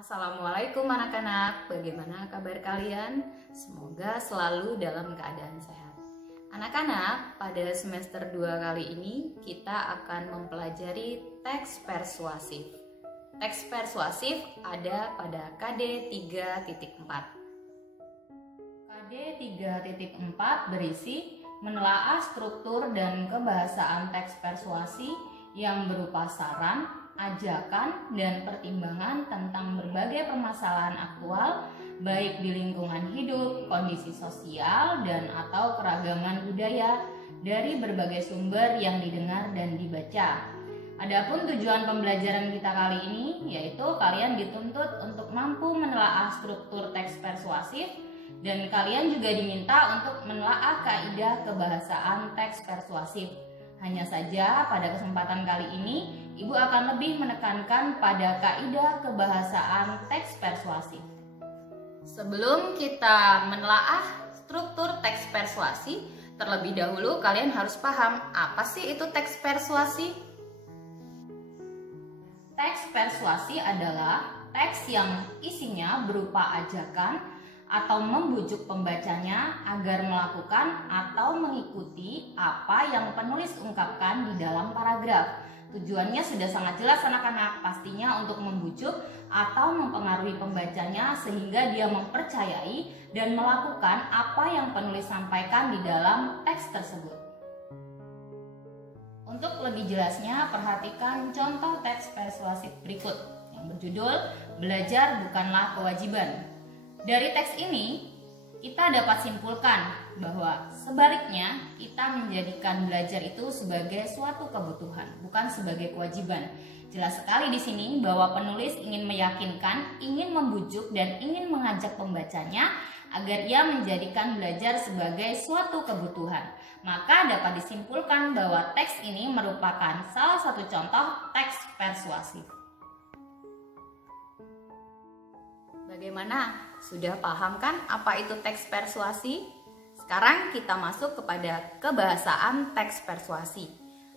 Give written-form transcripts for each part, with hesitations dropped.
Assalamualaikum anak-anak, bagaimana kabar kalian? Semoga selalu dalam keadaan sehat. Anak-anak, pada semester 2 kali ini kita akan mempelajari teks persuasif. Teks persuasif ada pada KD 3.4. KD 3.4 berisi menelaah struktur dan kebahasaan teks persuasi yang berupa saran, ajakan, dan pertimbangan tentang berbagai permasalahan aktual baik di lingkungan hidup, kondisi sosial, dan atau keragaman budaya dari berbagai sumber yang didengar dan dibaca. Adapun tujuan pembelajaran kita kali ini yaitu kalian dituntut untuk mampu menelaah struktur teks persuasif dan kalian juga diminta untuk menelaah kaidah kebahasaan teks persuasif. Hanya saja pada kesempatan kali ini Ibu akan lebih menekankan pada kaidah kebahasaan teks persuasif. Sebelum kita menelaah struktur teks persuasi, terlebih dahulu kalian harus paham apa sih itu teks persuasi? Teks persuasi adalah teks yang isinya berupa ajakan atau membujuk pembacanya agar melakukan atau mengikuti apa yang penulis ungkapkan di dalam paragraf. Tujuannya sudah sangat jelas anak-anak, pastinya untuk membujuk atau mempengaruhi pembacanya sehingga dia mempercayai dan melakukan apa yang penulis sampaikan di dalam teks tersebut. Untuk lebih jelasnya, perhatikan contoh teks persuasif berikut yang berjudul Belajar Bukanlah Kewajiban. Dari teks ini, kita dapat simpulkan bahwa sebaliknya kita menjadikan belajar itu sebagai suatu kebutuhan, bukan sebagai kewajiban. Jelas sekali di sini bahwa penulis ingin meyakinkan, ingin membujuk, dan ingin mengajak pembacanya agar ia menjadikan belajar sebagai suatu kebutuhan. Maka dapat disimpulkan bahwa teks ini merupakan salah satu contoh teks persuasif. Bagaimana? Sudah paham kan apa itu teks persuasi? Sekarang kita masuk kepada kebahasaan teks persuasi.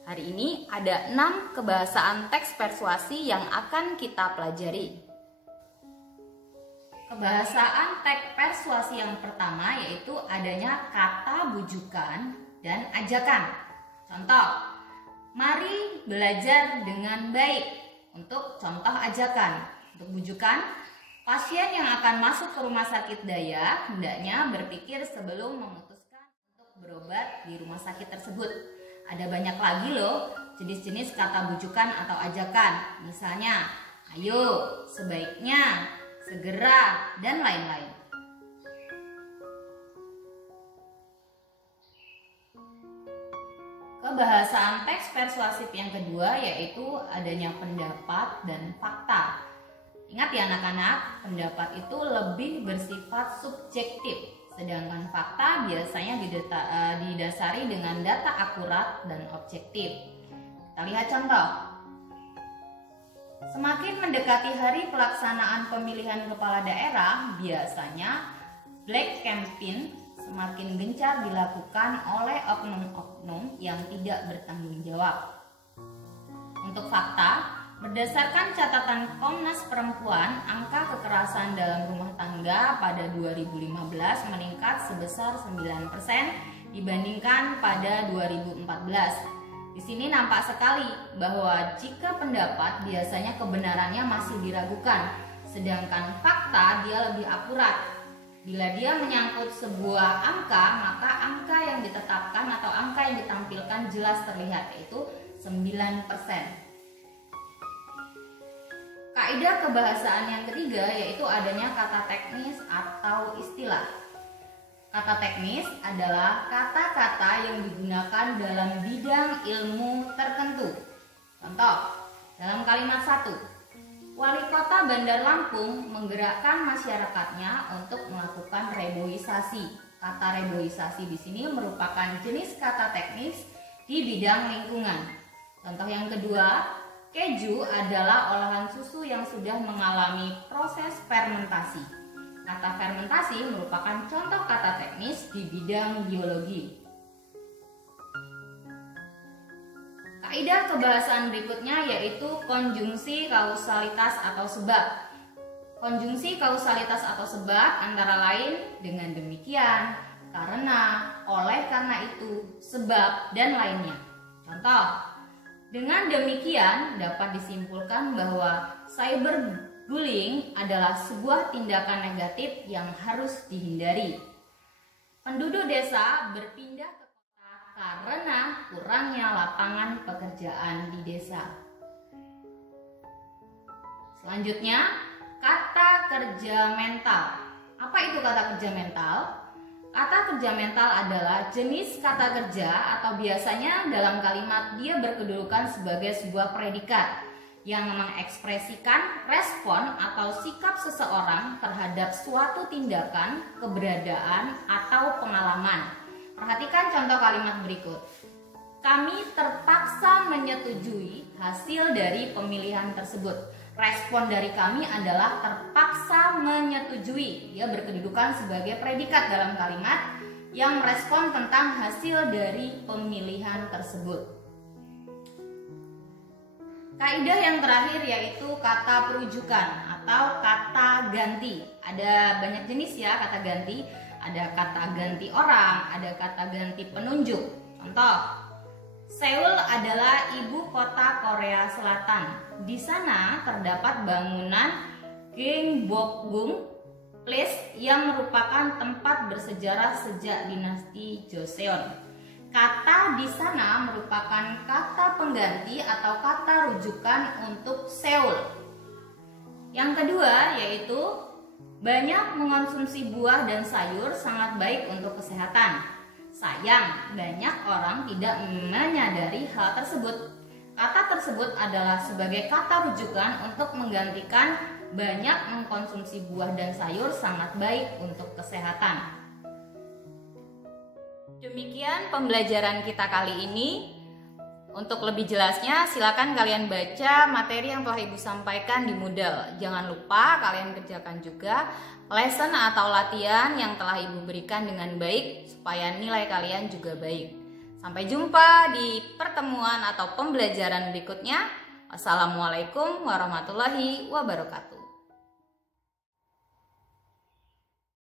Hari ini ada 6 kebahasaan teks persuasi yang akan kita pelajari. Kebahasaan teks persuasi yang pertama yaitu adanya kata bujukan dan ajakan. Contoh, mari belajar dengan baik. Untuk contoh ajakan. Untuk bujukan, pasien yang akan masuk ke rumah sakit daya hendaknya berpikir sebelum memutuskan untuk berobat di rumah sakit tersebut. Ada banyak lagi loh jenis-jenis kata bujukan atau ajakan. Misalnya, ayo, sebaiknya, segera, dan lain-lain. Kebahasaan teks persuasif yang kedua yaitu adanya pendapat dan fakta. Ingat ya anak-anak, pendapat itu lebih bersifat subjektif, sedangkan fakta biasanya didasari dengan data akurat dan objektif. Kita lihat contoh. Semakin mendekati hari pelaksanaan pemilihan kepala daerah, biasanya black campaign semakin gencar dilakukan oleh oknum-oknum yang tidak bertanggung jawab. Untuk fakta, berdasarkan catatan Komnas Perempuan, angka kekerasan dalam rumah tangga pada 2015 meningkat sebesar 9% dibandingkan pada 2014. Di sini nampak sekali bahwa jika pendapat biasanya kebenarannya masih diragukan, sedangkan fakta dia lebih akurat. Bila dia menyangkut sebuah angka, maka angka yang ditetapkan atau angka yang ditampilkan jelas terlihat, yaitu 9%. Kaidah kebahasaan yang ketiga yaitu adanya kata teknis atau istilah. Kata teknis adalah kata-kata yang digunakan dalam bidang ilmu tertentu. Contoh, dalam kalimat 1, Wali Kota Bandar Lampung menggerakkan masyarakatnya untuk melakukan reboisasi. Kata reboisasi di sini merupakan jenis kata teknis di bidang lingkungan. Contoh yang kedua, keju adalah olahan susu yang sudah mengalami proses fermentasi. Kata fermentasi merupakan contoh kata teknis di bidang biologi. Kaidah kebahasaan berikutnya yaitu konjungsi kausalitas atau sebab. Konjungsi kausalitas atau sebab antara lain dengan demikian, karena, oleh karena itu, sebab, dan lainnya. Contoh, dengan demikian dapat disimpulkan bahwa cyberbullying adalah sebuah tindakan negatif yang harus dihindari. Penduduk desa berpindah ke kota karena kurangnya lapangan pekerjaan di desa. Selanjutnya, kata kerja mental. Apa itu kata kerja mental? Kata kerja mental adalah jenis kata kerja atau biasanya dalam kalimat dia berkedudukan sebagai sebuah predikat yang mengekspresikan respon atau sikap seseorang terhadap suatu tindakan, keberadaan, atau pengalaman. Perhatikan contoh kalimat berikut. Kami terpaksa menyetujui hasil dari pemilihan tersebut. Respon dari kami adalah terpaksa menyetujui. Dia berkedudukan sebagai predikat dalam kalimat yang merespon tentang hasil dari pemilihan tersebut. Kaidah yang terakhir yaitu kata perujukan atau kata ganti. Ada banyak jenis ya kata ganti. Ada kata ganti orang, ada kata ganti penunjuk. Contoh, Seoul adalah ibu kota Korea Selatan. Di sana terdapat bangunan Gyeongbokgung Place yang merupakan tempat bersejarah sejak dinasti Joseon. Kata di sana merupakan kata pengganti atau kata rujukan untuk Seoul. Yang kedua yaitu banyak mengonsumsi buah dan sayur sangat baik untuk kesehatan. Sayang, banyak orang tidak menyadari hal tersebut. Kata tersebut adalah sebagai kata rujukan untuk menggantikan banyak mengkonsumsi buah dan sayur sangat baik untuk kesehatan. Demikian pembelajaran kita kali ini. Untuk lebih jelasnya silakan kalian baca materi yang telah Ibu sampaikan di Moodle. Jangan lupa kalian kerjakan juga lesson atau latihan yang telah Ibu berikan dengan baik supaya nilai kalian juga baik. Sampai jumpa di pertemuan atau pembelajaran berikutnya. Wassalamualaikum warahmatullahi wabarakatuh.